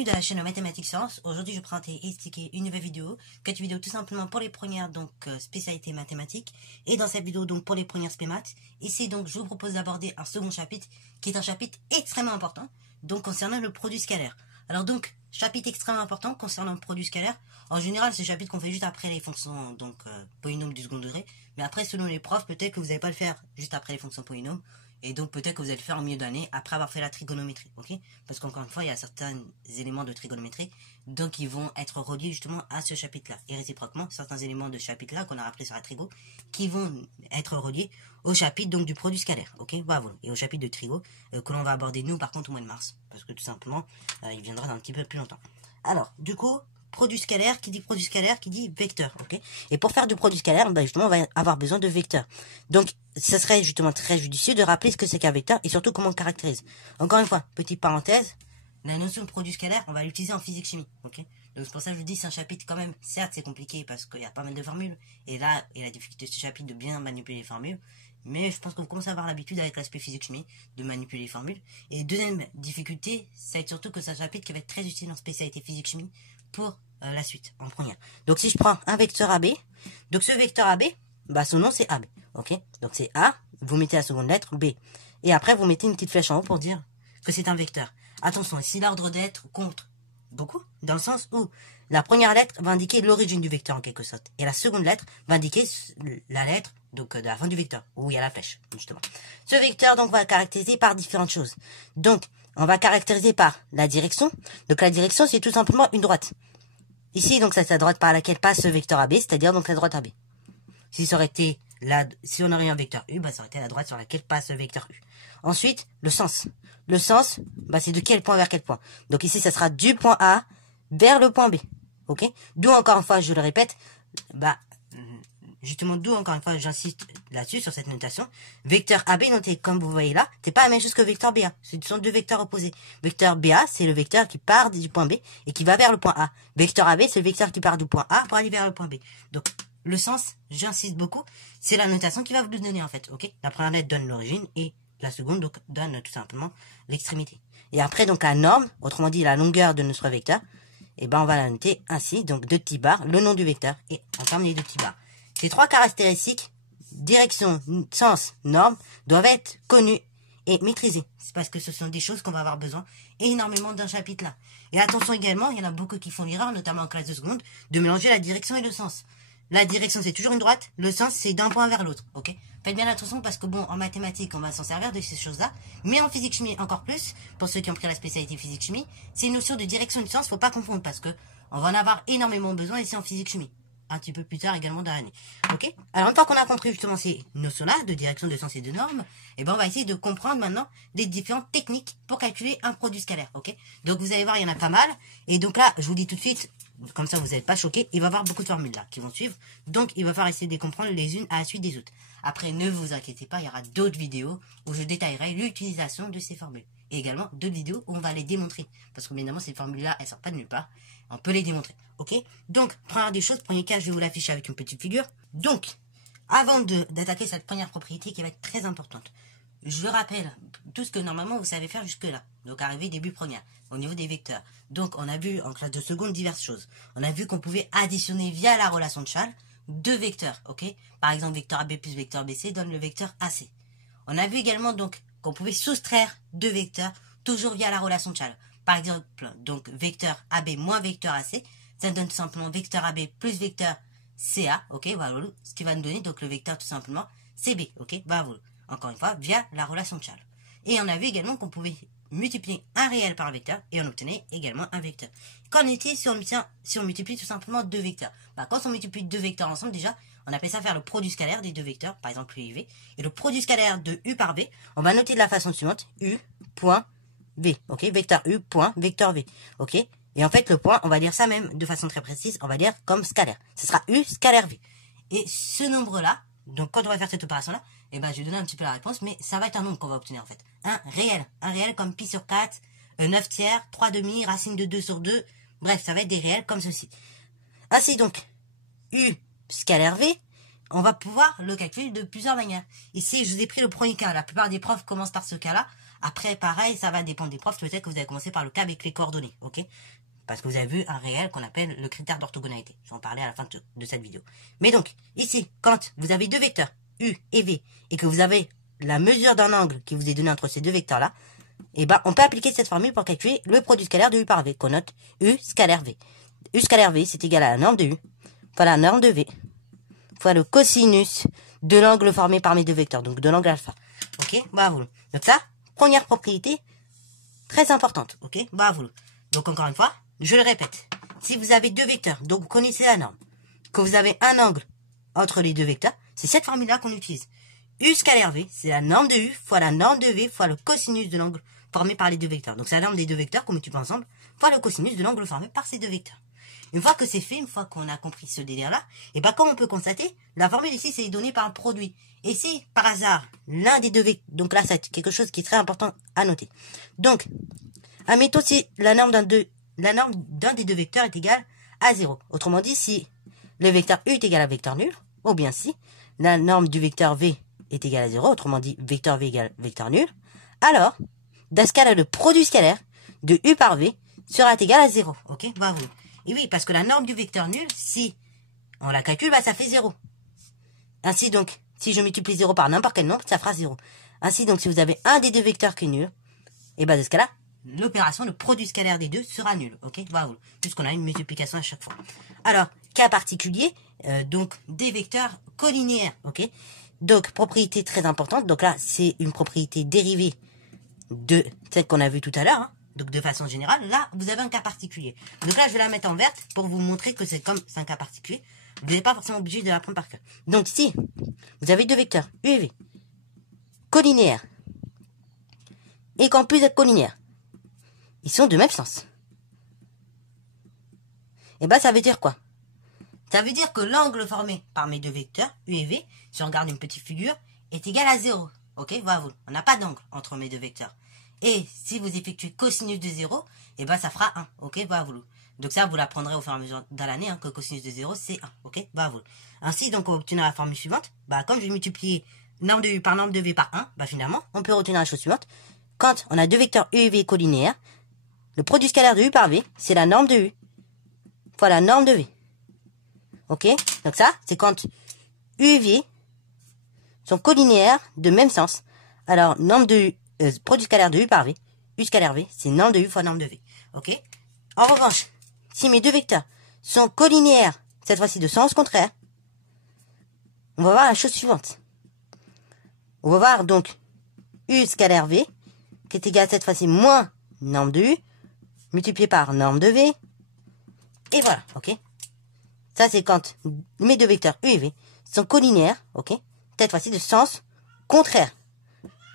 Bienvenue dans la chaîne Mathématiques Sciences. Aujourd'hui, je vais présenter et expliquer une nouvelle vidéo, une vidéo tout simplement pour les premières spécialités mathématiques, et dans cette vidéo donc pour les premières spé maths. Ici donc je vous propose d'aborder un second chapitre qui est un chapitre extrêmement important donc concernant le produit scalaire. Alors donc chapitre extrêmement important concernant le produit scalaire. En général, c'est le chapitre qu'on fait juste après les fonctions polynômes du second degré, mais après selon les profs, peut-être que vous n'allez pas le faire juste après les fonctions polynômes. Et donc peut-être que vous allez le faire en milieu d'année après avoir fait la trigonométrie, ok? Parce qu'encore une fois, il y a certains éléments de trigonométrie, donc ils vont être reliés justement à ce chapitre-là. Et réciproquement, certains éléments de ce chapitre-là qu'on a appris sur la trigo, qui vont être reliés au chapitre donc du produit scalaire, ok? Voilà. Et au chapitre de trigo, que l'on va aborder nous par contre au mois de mars. Parce que tout simplement, il viendra dans un petit peu plus longtemps. Alors, du coup, produit scalaire, qui dit vecteur, ok? Et pour faire du produit scalaire, justement, on va avoir besoin de vecteurs. Donc, ce serait justement très judicieux de rappeler ce que c'est qu'un vecteur et surtout comment on le caractérise. Encore une fois, petite parenthèse, la notion de produit scalaire, on va l'utiliser en physique-chimie, ok? Donc c'est pour ça que je vous dis, c'est un chapitre quand même, certes c'est compliqué parce qu'il y a pas mal de formules, et là, et la difficulté de ce chapitre de bien manipuler les formules, mais je pense que vous commencez à avoir l'habitude avec l'aspect physique-chimie de manipuler les formules. Et deuxième difficulté, ça va être surtout que c'est un chapitre qui va être très utile en spécialité physique-chimie pour la suite, en première. Donc si je prends un vecteur AB, donc ce vecteur AB, son nom c'est AB, ok? Donc c'est A, vous mettez la seconde lettre, B. Et après vous mettez une petite flèche en haut pour dire que c'est un vecteur. Attention, ici l'ordre d'être compte beaucoup, dans le sens où la première lettre va indiquer l'origine du vecteur en quelque sorte, et la seconde lettre va indiquer la lettre donc de la fin du vecteur, où il y a la flèche, justement. Ce vecteur donc va caractériser par différentes choses. Donc, on va caractériser par la direction. Donc la direction, c'est tout simplement une droite. Ici, donc, c'est la droite par laquelle passe ce vecteur AB, c'est-à-dire donc la droite AB. Si ça aurait été si on aurait un vecteur U, ça aurait été la droite sur laquelle passe le vecteur U. Ensuite, le sens. Le sens, c'est de quel point vers quel point. Donc ici, ça sera du point A vers le point B. Ok? D'où encore une fois, je le répète, justement, d'où encore une fois, j'insiste là-dessus, sur cette notation. Vecteur AB noté comme vous voyez là, c'est pas la même chose que vecteur BA. Ce sont deux vecteurs opposés. Vecteur BA, c'est le vecteur qui part du point B et qui va vers le point A. Vecteur AB, c'est le vecteur qui part du point A pour aller vers le point B. Donc, le sens, j'insiste beaucoup, c'est la notation qui va vous le donner en fait, ok? La première lettre donne l'origine et la seconde donc donne tout simplement l'extrémité. Et après donc la norme, autrement dit la longueur de notre vecteur, et on va la noter ainsi, donc deux petits barres, le nom du vecteur et ensemble les deux petits barres. Ces trois caractéristiques, direction, sens, norme, doivent être connues et maîtrisées. C'est parce que ce sont des choses qu'on va avoir besoin énormément d'un chapitre là. Et attention également, il y en a beaucoup qui font l'erreur, notamment en classe de seconde, de mélanger la direction et le sens. La direction, c'est toujours une droite. Le sens, c'est d'un point vers l'autre. Ok? Faites bien attention parce que bon, en mathématiques, on va s'en servir de ces choses-là. Mais en physique-chimie, encore plus, pour ceux qui ont pris la spécialité physique-chimie, c'est une notion de direction et de sens. Faut pas confondre parce que on va en avoir énormément besoin ici en physique-chimie. Un petit peu plus tard également dans l'année. Ok? Alors, une fois qu'on a compris justement ces notions-là, de direction, de sens et de normes, on va essayer de comprendre maintenant les différentes techniques pour calculer un produit scalaire. Ok? Donc, vous allez voir, il y en a pas mal. Et donc là, je vous dis tout de suite, comme ça vous n'êtes pas choqués, il va y avoir beaucoup de formules là qui vont suivre. Donc, il va falloir essayer de les comprendre les unes à la suite des autres. Après, ne vous inquiétez pas, il y aura d'autres vidéos où je détaillerai l'utilisation de ces formules. Et également d'autres vidéos où on va les démontrer. Parce que, bien évidemment, ces formules-là, elles ne sortent pas de nulle part. On peut les démontrer. Ok? Donc, première des choses, premier cas, je vais vous l'afficher avec une petite figure. Donc, avant d'attaquer cette première propriété qui va être très importante, je rappelle tout ce que normalement vous savez faire jusque-là. Donc, arrivé début première, au niveau des vecteurs. Donc, on a vu en classe de seconde diverses choses. On a vu qu'on pouvait additionner via la relation de Chasles deux vecteurs, ok? Par exemple, vecteur AB plus vecteur BC donne le vecteur AC. On a vu également donc qu'on pouvait soustraire deux vecteurs toujours via la relation de Chasles. Par exemple, donc vecteur AB moins vecteur AC, ça donne tout simplement vecteur AB plus vecteur CA, ok? Voilà, ce qui va nous donner donc le vecteur tout simplement CB, ok? Voilà, encore une fois, via la relation de Chasles. Et on a vu également qu'on pouvait multiplier un réel par un vecteur et on obtenait également un vecteur. Qu'en est-il si on multiplie tout simplement deux vecteurs? Quand on multiplie deux vecteurs ensemble, déjà, on appelle ça faire le produit scalaire des deux vecteurs, par exemple U et V. Et le produit scalaire de U par V, on va noter de la façon suivante, U point V, ok? Vecteur U point vecteur V, ok? Et en fait, le point, on va dire ça même de façon très précise, on va dire comme scalaire. Ce sera U scalaire V. Et ce nombre-là, donc quand on va faire cette opération-là, je vais donner un petit peu la réponse, mais ça va être un nombre qu'on va obtenir en fait. Un réel comme pi sur 4, 9 tiers, 3 demi, racine de 2 sur 2, bref, ça va être des réels comme ceci. Ainsi donc, U scalaire V, on va pouvoir le calculer de plusieurs manières. Ici, je vous ai pris le premier cas, la plupart des profs commencent par ce cas-là. Après, pareil, ça va dépendre des profs. Peut-être que vous allez commencer par le cas avec les coordonnées, ok? Parce que vous avez vu un réel qu'on appelle le critère d'orthogonalité. Je vais en parler à la fin de cette vidéo. Mais donc, ici, quand vous avez deux vecteurs, U et V, et que vous avez la mesure d'un angle qui vous est donné entre ces deux vecteurs-là, eh ben, on peut appliquer cette formule pour calculer le produit scalaire de U par V, qu'on note U scalaire V. U scalaire V, c'est égal à la norme de U, fois la norme de V, fois le cosinus de l'angle formé par mes deux vecteurs, donc de l'angle alpha. Ok, bravo. Donc ça, première propriété, très importante, ok, bravo. Donc encore une fois, je le répète, si vous avez deux vecteurs, donc vous connaissez la norme, que vous avez un angle entre les deux vecteurs, c'est cette formule-là qu'on utilise. U scalaire V, c'est la norme de U fois la norme de V fois le cosinus de l'angle formé par les deux vecteurs. Donc c'est la norme des deux vecteurs qu'on multiplie ensemble fois le cosinus de l'angle formé par ces deux vecteurs. Une fois que c'est fait, une fois qu'on a compris ce délire-là, et ben comme on peut constater, la formule ici c'est donnée par un produit. Et si par hasard l'un des deux vecteurs, donc là c'est quelque chose qui est très important à noter. Donc, admettons si la norme d'un des deux vecteurs est égale à 0. Autrement dit, si le vecteur U est égal à vecteur nul, ou bien si la norme du vecteur V est égale à 0, autrement dit vecteur V égale vecteur nul, alors, dans ce cas-là, le produit scalaire de U par V sera égal à 0. Ok, bravo. Et oui, parce que la norme du vecteur nul, si on la calcule, bah ça fait 0. Ainsi donc, si je multiplie 0 par n'importe quel nombre, ça fera 0. Ainsi donc, si vous avez un des deux vecteurs qui est nul, et bah dans ce cas-là, l'opération, le produit scalaire des deux sera nul. Ok, bravo. Puisqu'on a une multiplication à chaque fois. Alors, cas particulier, donc des vecteurs collinéaires. Ok, donc propriété très importante. Donc là, c'est une propriété dérivée de celle qu'on a vue tout à l'heure. Hein. Donc de façon générale, là, vous avez un cas particulier. Donc là, je vais la mettre en verte pour vous montrer que c'est comme c'est un cas particulier. Vous n'êtes pas forcément obligé de l'apprendre par cœur. Donc si vous avez deux vecteurs U et V collinéaires et qu'en plus d'être collinéaires, ils sont de même sens. Et ben ça veut dire quoi? Ça veut dire que l'angle formé par mes deux vecteurs, U et V, si on regarde une petite figure, est égal à 0. Ok, voilà, on n'a pas d'angle entre mes deux vecteurs. Et si vous effectuez cosinus de 0, et ben ça fera 1. Ok, voilà. Donc ça, vous l'apprendrez au fur et à mesure dans l'année, hein, que cosinus de 0, c'est 1. Ok, voilà. Ainsi, donc, on obtient la formule suivante. Bah, comme je vais multiplier norme de U par norme de V par 1, bah finalement, on peut retenir la chose suivante. Quand on a deux vecteurs U et V collinéaires, le produit scalaire de U par V, c'est la norme de U fois la norme de V. Ok, donc ça, c'est quand U et V sont collinéaires de même sens. Alors, norme de U, produit scalaire de U par V, U scalaire V, c'est norme de U fois norme de V. Ok. En revanche, si mes deux vecteurs sont collinéaires, cette fois-ci de sens contraire, on va voir la chose suivante. On va voir donc U scalaire V, qui est égal à cette fois-ci moins norme de U, multiplié par norme de V, et voilà, ok. Ça, c'est quand mes deux vecteurs U et V sont collinéaires, ok, cette fois-ci de sens contraire.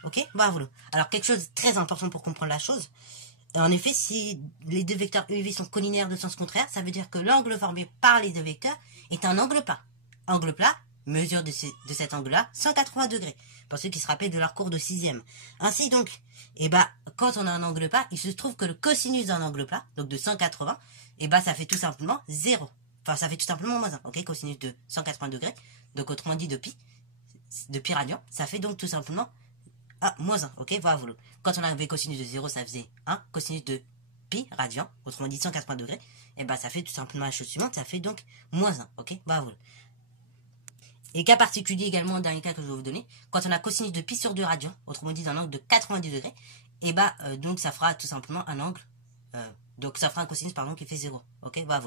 Ok, bravo. Alors, quelque chose de très important pour comprendre la chose. En effet, si les deux vecteurs U et V sont collinéaires de sens contraire, ça veut dire que l'angle formé par les deux vecteurs est un angle plat. Angle plat, mesure de cet angle-là, 180 degrés. Pour ceux qui se rappellent de leur cours de 6e. Ainsi donc, eh ben, quand on a un angle plat, il se trouve que le cosinus d'un angle plat, donc de 180, eh ben, ça fait tout simplement 0. Enfin, ça fait tout simplement moins 1. Ok, cosinus de 180 degrés. Donc, autrement dit, de pi radian, ça fait donc tout simplement moins 1, ok, voilà. Quand on avait cosinus de 0, ça faisait 1, cosinus de pi radian, autrement dit 180 degrés, et ben ça fait tout simplement la chose suivante, ça fait donc moins 1, ok, voilà. Et cas particulier également, dernier cas que je vais vous donner, quand on a cosinus de pi sur 2 radian, autrement dit d'un angle de 90 degrés, et ben donc ça fera tout simplement un angle, donc ça fera un cosinus pardon qui fait 0, ok, voilà.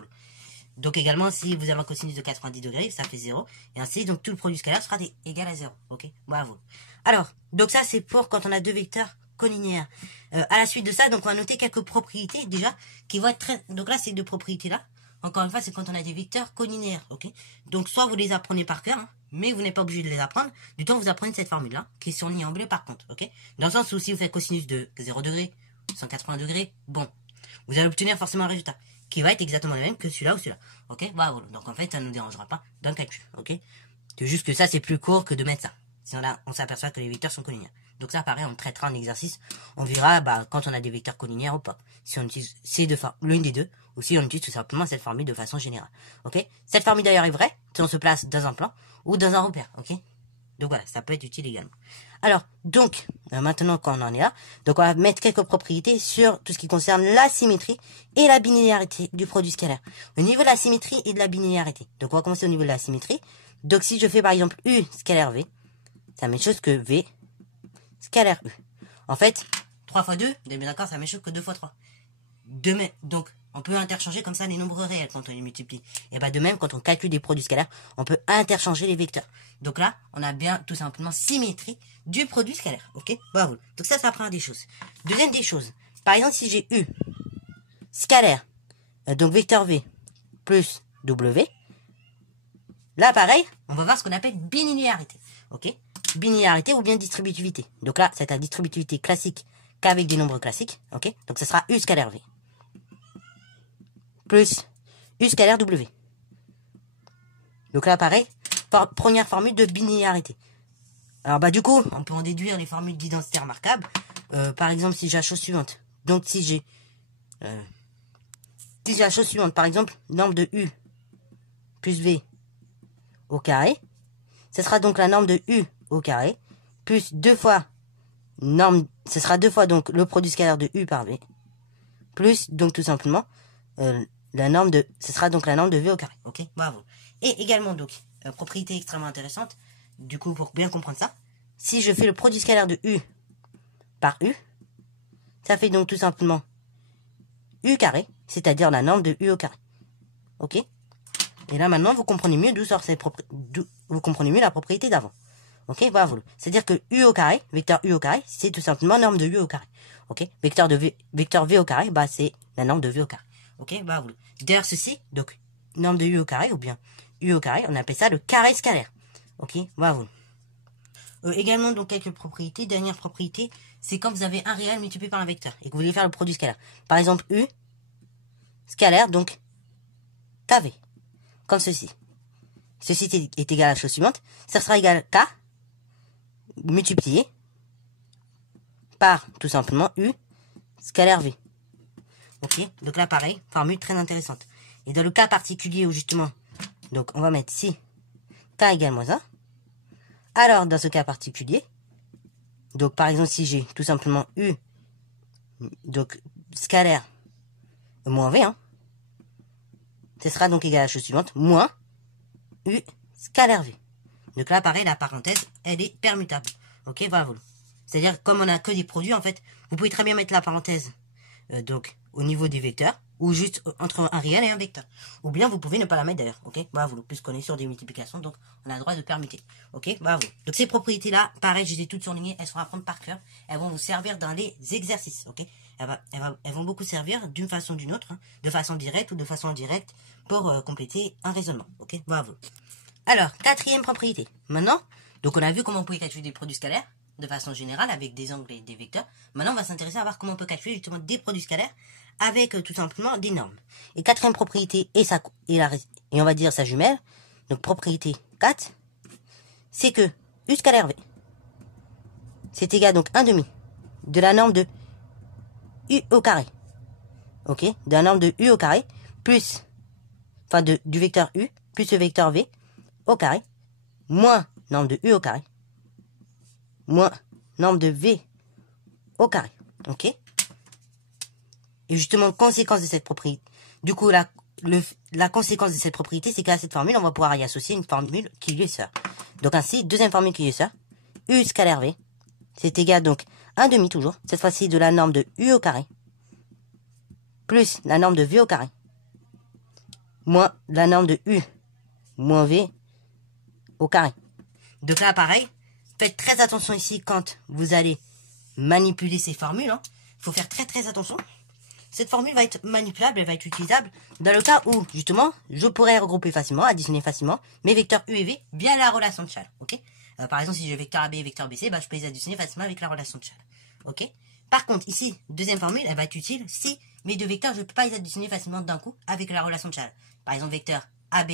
Donc également, si vous avez un cosinus de 90 degrés, ça fait 0. Et ainsi, donc tout le produit scalaire sera égal à 0. Ok, bravo. Alors, donc ça c'est pour quand on a deux vecteurs collinéaires. À la suite de ça, donc on va noter quelques propriétés déjà qui vont être très... Donc là, ces deux propriétés-là, encore une fois, c'est quand on a des vecteurs collinéaires. Ok. Donc soit vous les apprenez par cœur, hein, mais vous n'êtes pas obligé de les apprendre. Du temps, vous apprenez cette formule-là, qui est surlignée en bleu par contre. Ok. Dans le sens où si vous faites cosinus de 0 degré, 180 degrés, bon, vous allez obtenir forcément un résultat qui va être exactement le même que celui-là ou celui-là. Ok, voilà. Donc en fait, ça ne nous dérangera pas dans le calcul. Ok, c'est juste que ça, c'est plus court que de mettre ça. Si on s'aperçoit que les vecteurs sont collinéaires. Donc ça, pareil, on traitera en exercice. On verra quand on a des vecteurs collinéaires ou pas. Si on utilise l'une des deux, ou si on utilise tout simplement cette formule de façon générale. Ok, cette formule d'ailleurs est vraie si on se place dans un plan ou dans un repère. Ok, donc voilà, ça peut être utile également. Alors, donc, maintenant qu'on en est là, donc on va mettre quelques propriétés sur tout ce qui concerne la symétrie et la bilinéarité du produit scalaire. Au niveau de la symétrie et de la bilinéarité. Donc on va commencer au niveau de la symétrie. Donc si je fais par exemple U scalaire V, c'est la même chose que V scalaire U. En fait, 3 fois 2, vous êtes bien d'accord, c'est la même chose que 2 fois 3. Donc, on peut interchanger comme ça les nombres réels quand on les multiplie. Et bah de même, quand on calcule des produits scalaires, on peut interchanger les vecteurs. Donc là, on a bien tout simplement symétrie du produit scalaire. Ok, bravo. Donc ça prend des choses. Deuxième des choses. Par exemple, si j'ai U scalaire, donc vecteur V plus W, là pareil, on va voir ce qu'on appelle bilinéarité. Ok, bilinéarité ou bien distributivité. Donc là, c'est la distributivité classique qu'avec des nombres classiques. Ok, donc ce sera U scalaire V plus U scalaire W. Donc là, pareil, première formule de bilinéarité. Alors bah du coup, on peut en déduire les formules d'identité remarquable. Par exemple, si j'ai la chose suivante. Donc si j'ai la chose suivante, par exemple, norme de U plus V au carré, ce sera donc la norme de U au carré, plus 2 fois norme, ce sera 2 fois donc le produit scalaire de U par V, plus donc tout simplement la norme de, ce sera donc la norme de V au carré. Ok, bravo. Et également donc, propriété extrêmement intéressante, du coup pour bien comprendre ça, si je fais le produit scalaire de U par U, ça fait donc tout simplement U carré, c'est-à-dire la norme de U au carré. Ok. Et là maintenant vous comprenez mieux d'où sort cette vous comprenez mieux la propriété d'avant. Ok, bravo. C'est-à-dire que U au carré, vecteur U au carré, c'est tout simplement norme de U au carré. Ok, vecteur V au carré, bah c'est la norme de V au carré. Ok, bravo. D'ailleurs ceci, donc norme de U au carré ou bien U au carré, on appelle ça le carré scalaire. Ok, bravo. Également donc quelques propriétés. Dernière propriété, c'est quand vous avez un réel multiplié par un vecteur et que vous voulez faire le produit scalaire. Par exemple U scalaire, donc KV, comme ceci. Ceci est égal à la chose suivante. Ça sera égal à K multiplié par tout simplement U scalaire V. Ok, donc là pareil, formule très intéressante. Et dans le cas particulier où justement, donc on va mettre si K égale moins 1, alors dans ce cas particulier, donc par exemple si j'ai tout simplement U, donc scalaire moins V, ce sera donc égal à la chose suivante, moins U scalaire V. Donc là pareil, la parenthèse, elle est permutable. Ok, voilà. C'est-à-dire comme on a que des produits, en fait, vous pouvez très bien mettre la parenthèse donc au niveau des vecteurs, ou juste entre un réel et un vecteur. Ou bien vous pouvez ne pas la mettre d'ailleurs, ok, bravo, puisqu'on est sur des multiplications, donc on a le droit de permuter, ok, bravo. Donc ces propriétés-là, pareil, je les ai toutes surlignées, elles seront à prendre par cœur, elles vont vous servir dans les exercices, ok. Elles vont beaucoup servir d'une façon ou d'une autre, de façon directe ou de façon indirecte, pour compléter un raisonnement, ok, bravo. Alors, quatrième propriété, maintenant, donc on a vu comment on pouvait calculer des produits scalaires, de façon générale, avec des angles et des vecteurs. Maintenant, on va s'intéresser à voir comment on peut calculer justement des produits scalaires avec tout simplement des normes. Et quatrième propriété, et on va dire sa jumelle, donc propriété 4, c'est que U scalaire V, c'est égal donc 1 demi de la norme de U au carré. Ok, de la norme de U au carré, plus, enfin du vecteur U, plus le vecteur V au carré, moins norme de U au carré, moins norme de V au carré. Ok. Et justement, conséquence de cette propriété. Du coup, la conséquence de cette propriété, c'est qu'à cette formule, on va pouvoir y associer une formule qui lui est sœur. Donc ainsi, deuxième formule qui lui est sœur, U scalaire V, c'est égal donc 1 demi toujours, cette fois-ci de la norme de U au carré, plus la norme de V au carré, moins la norme de U, moins V au carré. Donc là, pareil, faites très attention ici quand vous allez manipuler ces formules. Il faut faire très très attention. Cette formule va être manipulable, elle va être utilisable dans le cas où, justement, je pourrais regrouper facilement, additionner facilement mes vecteurs U et V via la relation de Chasles. Ok. Par exemple, si j'ai vecteur AB et vecteur BC, bah, je peux les additionner facilement avec la relation de Chasles. Ok. Par contre, ici, deuxième formule, elle va être utile si mes deux vecteurs, je ne peux pas les additionner facilement d'un coup avec la relation de Chasles. Par exemple, vecteur AB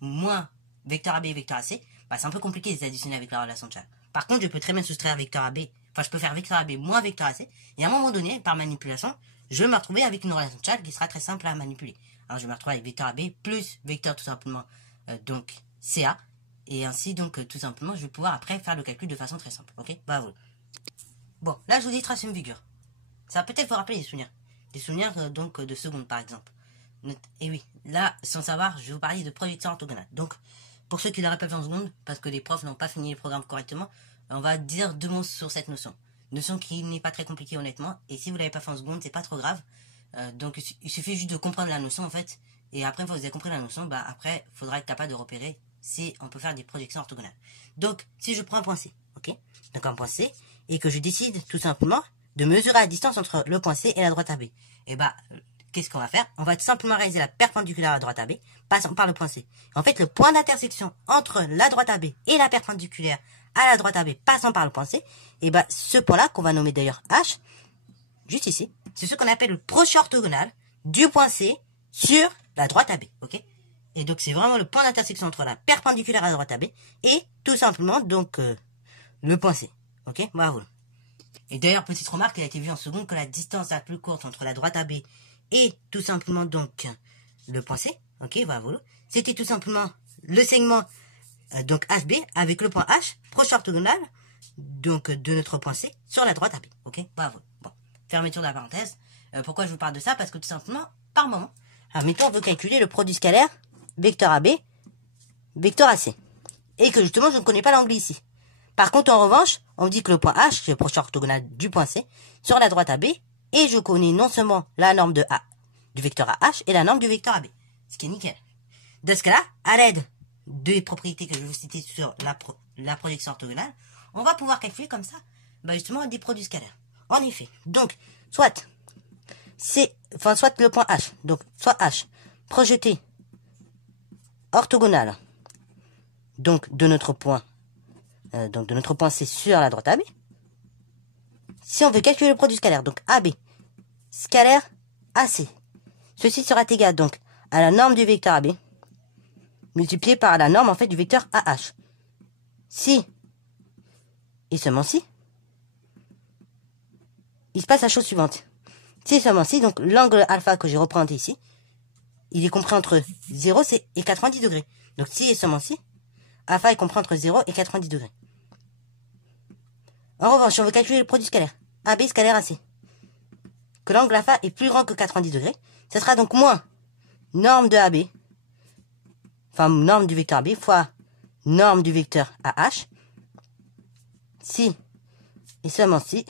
moins vecteur AB et vecteur AC, bah, c'est un peu compliqué de les additionner avec la relation de Chasles. Par contre, je peux très bien soustraire vecteur AB, enfin, je peux faire vecteur AB moins vecteur AC, et à un moment donné, par manipulation, je vais me retrouver avec une relation de Chasles qui sera très simple à manipuler. Alors, je vais me retrouver avec vecteur AB plus vecteur tout simplement, donc CA, Et ainsi, donc, tout simplement, je vais pouvoir après faire le calcul de façon très simple. Ok, bravo. Bon, là, je vous dis tracer une figure. Ça va peut-être vous rappeler des souvenirs. Des souvenirs, donc, de secondes, par exemple. Et oui, là, sans savoir, je vais vous parler de projection orthogonale. Donc, pour ceux qui l'auraient pas fait en seconde, parce que les profs n'ont pas fini les programmes correctement, on va dire 2 mots sur cette notion. Notion qui n'est pas très compliquée, honnêtement. Et si vous l'avez pas fait en seconde, c'est pas trop grave. Donc, il suffit juste de comprendre la notion, en fait. Et après, une fois que vous avez compris la notion, bah, après, il faudra être capable de repérer si on peut faire des projections orthogonales. Donc, si je prends un point C, ok? Donc, un point C, et que je décide, tout simplement, de mesurer la distance entre le point C et la droite AB. Et bah, qu'est-ce qu'on va faire? On va tout simplement réaliser la perpendiculaire à la droite AB, passant par le point C. En fait, le point d'intersection entre la droite AB et la perpendiculaire à la droite AB, passant par le point C, et bah, ce point-là, qu'on va nommer d'ailleurs H, juste ici, c'est ce qu'on appelle le crochet orthogonal du point C sur la droite AB, ok? Et donc, c'est vraiment le point d'intersection entre la perpendiculaire à la droite AB et, tout simplement, donc, le point C, ok? Bravo. Et d'ailleurs, petite remarque, il a été vu en seconde que la distance la plus courte entre la droite AB et, tout simplement, donc, le point C, ok? Bravo. C'était tout simplement le segment, donc, HB avec le point H, proche orthogonal, donc, de notre point C sur la droite AB, ok? Bravo. Bon, fermeture de la parenthèse. Pourquoi je vous parle de ça? Parce que, tout simplement, par moment, alors, mettons, on veut calculer le produit scalaire vecteur AB, vecteur AC. Et que justement, je ne connais pas l'angle ici. Par contre, en revanche, on me dit que le point H, c'est le crochet orthogonal du point C, sur la droite AB, et je connais non seulement la norme de A, du vecteur AH, et la norme du vecteur AB. Ce qui est nickel. De ce cas-là, à l'aide des propriétés que je vais vous citer sur la projection orthogonale, on va pouvoir calculer comme ça, bah justement, des produits scalaires. En effet. Donc, soit le point H, donc, soit H, projeté orthogonal, donc, de notre point C sur la droite AB. Si on veut calculer le produit scalaire, donc AB, scalaire AC, ceci sera égal, donc, à la norme du vecteur AB, multiplié par la norme, en fait, du vecteur AH. Si, et seulement si, il se passe la chose suivante. Si et seulement si, donc, l'angle alpha que j'ai représenté ici, il est compris entre 0 et 90 degrés. Donc, si et seulement si, alpha est compris entre 0 et 90 degrés. En revanche, si on veut calculer le produit scalaire, AB scalaire AC, que l'angle alpha est plus grand que 90 degrés, ce sera donc moins norme de AB, enfin norme du vecteur AB, fois norme du vecteur AH, si et seulement si.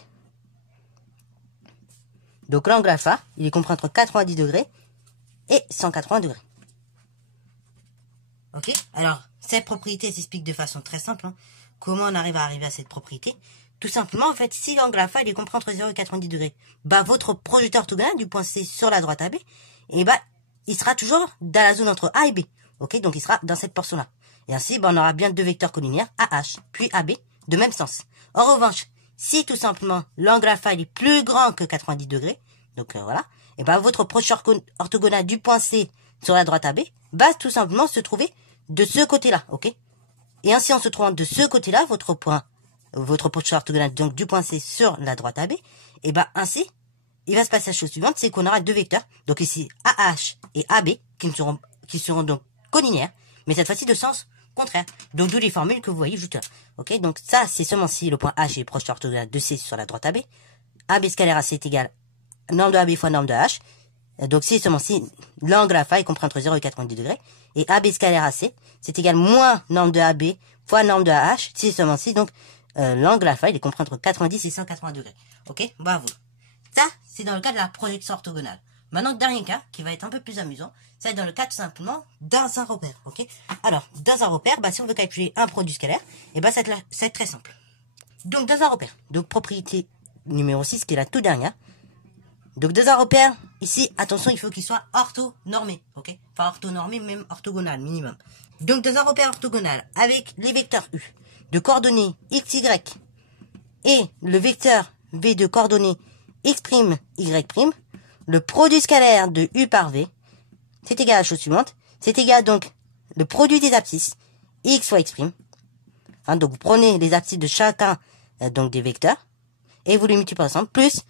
Donc l'angle alpha, il est compris entre 90 degrés et 180 degrés. Ok? Alors, cette propriété s'explique de façon très simple. Hein. Comment on arrive à cette propriété? Tout simplement, en fait, si l'angle alpha il est compris entre 0 et 90 degrés, bah votre projeteur orthogonal du point C sur la droite AB, et bah il sera toujours dans la zone entre A et B. Ok, donc il sera dans cette portion-là. Et ainsi, bah, on aura bien deux vecteurs collinaires, AH, puis AB, de même sens. En revanche, si tout simplement l'angle alpha il est plus grand que 90 degrés, donc voilà, et bah votre projeteur orthogonal du point C sur la droite AB va tout simplement se trouver de ce côté-là, ok? Et ainsi, en se trouvant de ce côté-là, votre projeteur orthogonal donc du point C sur la droite AB, et ben ainsi, il va se passer la chose suivante, c'est qu'on aura deux vecteurs, donc ici AH et AB, qui seront donc collinaires, mais cette fois-ci de sens contraire. Donc d'où les formules que vous voyez juste là. Ok, donc ça c'est seulement si le point H est projeteur orthogonal de C sur la droite AB. AB scalaire AC est égal à norme de AB fois norme de H. Donc si et seulement si l'angle alpha est compris entre 0 et 90 degrés. Et AB scalaire AC, c'est égal moins norme de AB fois norme de AH, si et seulement si, donc l'angle alpha il est compris entre 90 et 180 degrés. Ok, bravo. Ça, c'est dans le cas de la projection orthogonale. Maintenant, le dernier cas, qui va être un peu plus amusant, ça va être dans le cas tout simplement dans un repère. Ok. Alors, dans un repère, bah, si on veut calculer un produit scalaire, et bah, ça va être très simple. Donc, dans un repère, donc propriété numéro 6, qui est la toute dernière. Donc, dans un repère, ici, attention, il faut qu'il soit orthonormé. Ok. Enfin, orthonormé, même orthogonal, minimum. Donc, dans un repère orthogonal, avec les vecteurs U, de coordonnées x, y, et le vecteur V de coordonnées x', y', le produit scalaire de U par V, c'est égal à la chose suivante. C'est égal donc le produit des abscisses, x fois x'. Hein, donc vous prenez les abscisses de chacun donc des vecteurs, et vous les multipliez ensemble, plus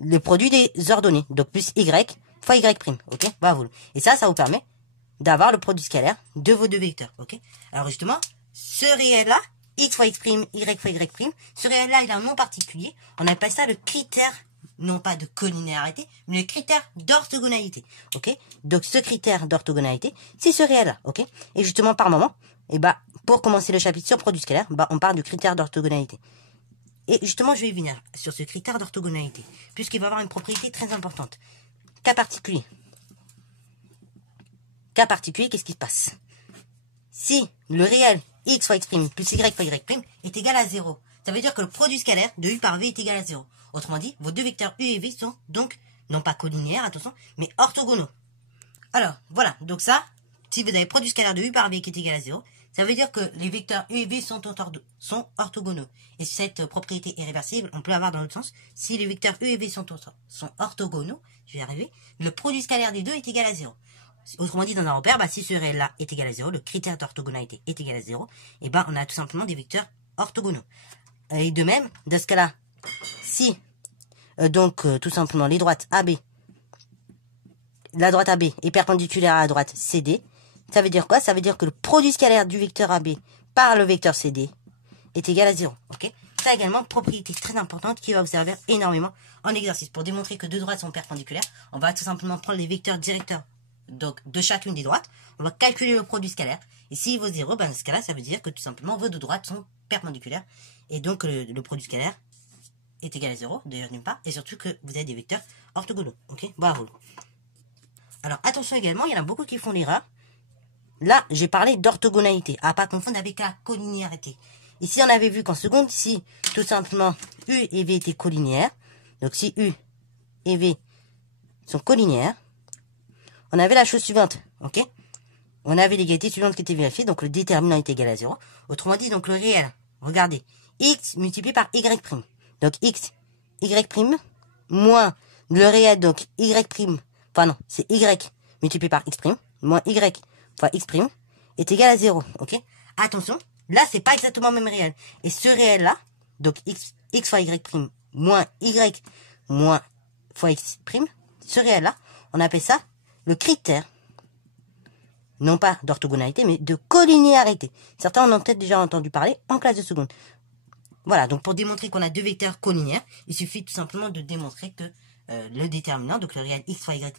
le produit des ordonnées, donc plus y fois y'. Ok, bravo. Et ça vous permet d'avoir le produit scalaire de vos deux vecteurs. Ok. Alors justement, ce réel-là, x fois x', y fois y', ce réel-là, il a un nom particulier. On appelle ça le critère, non pas de collinéarité, mais le critère d'orthogonalité. Ok? Donc, ce critère d'orthogonalité, c'est ce réel-là. Ok? Et justement, par moment, et bah, pour commencer le chapitre sur produit scalaire, bah, on parle du critère d'orthogonalité. Et justement, je vais y venir sur ce critère d'orthogonalité, puisqu'il va avoir une propriété très importante. Cas particulier. Cas particulier, qu'est-ce qui se passe? Si le réel x fois x' plus y fois y' est égal à 0, ça veut dire que le produit scalaire de u par v est égal à 0. Autrement dit, vos deux vecteurs u et v sont donc, non pas collinéaires, attention, mais orthogonaux. Alors, voilà, donc ça, si vous avez produit scalaire de u par v qui est égal à 0, ça veut dire que les vecteurs u et v sont orthogonaux. Et cette propriété est réversible, on peut l'avoir dans l'autre sens. Si les vecteurs u et v sont orthogonaux, je vais y arriver, le produit scalaire des deux est égal à 0. Autrement dit, dans un repère, bah, si ce réel-là est égal à 0, le critère d'orthogonalité est égal à 0, et ben on a tout simplement des vecteurs orthogonaux. Et de même, dans ce cas-là, si, tout simplement, les droites AB, la droite AB est perpendiculaire à la droite CD, ça veut dire quoi? Ça veut dire que le produit scalaire du vecteur AB par le vecteur CD est égal à 0. Ok? Ça également, propriété très importante qui va vous servir énormément en exercice. Pour démontrer que deux droites sont perpendiculaires, on va tout simplement prendre les vecteurs directeurs donc de chacune des droites, on va calculer le produit scalaire. Et s'il vaut 0, ben, dans ce cas-là, ça veut dire que tout simplement vos deux droites sont perpendiculaires. Et donc le produit scalaire est égal à 0, d'ailleurs d'une part, et surtout que vous avez des vecteurs orthogonaux. Ok? Bravo. Alors attention également, il y en a beaucoup qui font l'erreur. Là, j'ai parlé d'orthogonalité, à pas confondre avec la collinéarité. Ici, on avait vu qu'en seconde, si tout simplement U et V étaient collinéaires, donc si U et V sont collinéaires, on avait la chose suivante, ok? On avait l'égalité suivante qui était vérifiée, donc le déterminant est égal à 0. Autrement dit, donc le réel, regardez, x multiplié par y'. Donc x, y' moins le réel, donc y', enfin non, c'est y multiplié par x', moins y fois x' est égal à 0, ok? Attention, là, c'est pas exactement le même réel. Et ce réel-là, donc x fois y' moins y moins fois x', ce réel-là, on appelle ça le critère, non pas d'orthogonalité, mais de collinéarité. Certains en ont peut-être déjà entendu parler en classe de seconde. Voilà, donc pour démontrer qu'on a deux vecteurs collinéaires, il suffit tout simplement de démontrer que le déterminant, donc le réel x fois y'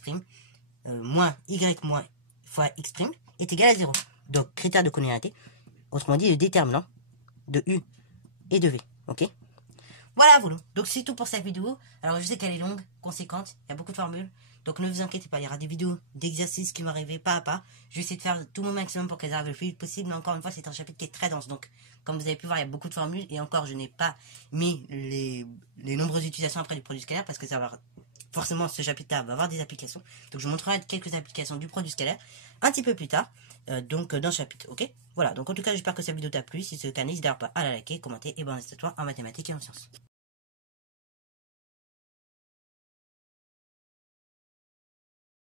moins y moins fois x' est égal à 0. Donc critère de collinéarité, autrement dit le déterminant de u et de v. Ok? Voilà, voilà. Donc c'est tout pour cette vidéo. Alors je sais qu'elle est longue, conséquente, il y a beaucoup de formules. Donc ne vous inquiétez pas, il y aura des vidéos d'exercices qui vont arriver pas à pas. Je vais essayer de faire tout mon maximum pour qu'elles arrivent le plus vite possible. Mais encore une fois, c'est un chapitre qui est très dense. Donc comme vous avez pu voir, il y a beaucoup de formules. Et encore, je n'ai pas mis les nombreuses utilisations après du produit scalaire. Parce que ça va forcément, ce chapitre-là va avoir des applications. Donc je vous montrerai quelques applications du produit scalaire un petit peu plus tard. Donc dans le chapitre, ok? Voilà, donc en tout cas, j'espère que cette vidéo t'a plu. Si c'est le cas, n'hésitez pas à la liker, commenter et bon, reste à toi en mathématiques et en sciences.